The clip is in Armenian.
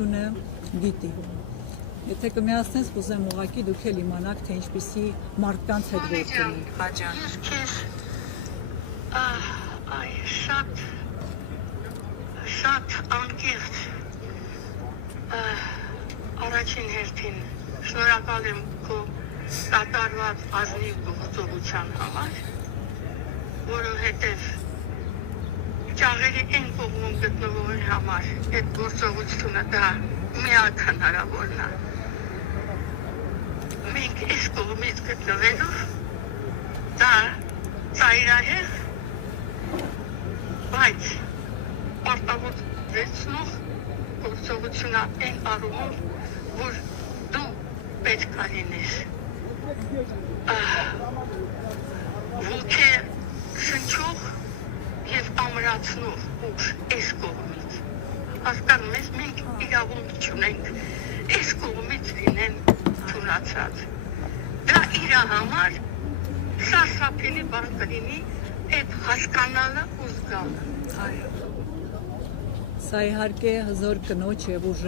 հաջողությունը գիտի։ Եթե կմիացնես, կուզեմ ուղղակի դուք էլ իմանաք, թե ինչպիսի մարդկանց հետ գործ ունենք։ Ես քեզ շատ անկեղծ առաջին հերթին շնորհակալ եմ քո կատարված ազնիվ գործողության համար, որովհետև ճաղերի այն կողմում գտնվողի համար այդ գործողությունը դա միակ հնարավորն է։ Մենք այս կողմից գտնվելով դա ծայրահեղ, բայց պարտավորեցնող գործողություն է այն առումով, որ դու պետք է լինես ոգե շնչող և ամրացնող ուժ այս կողմից։ Հասկանում ես, մենք իրավունք չունենք այս կողմից լինեն թուլացած։ Դա իր համար սարսափելի բան կլինի այդ հասկանալը ու զգալը։ Սա իհարկե հզոր կնոջ և ուժ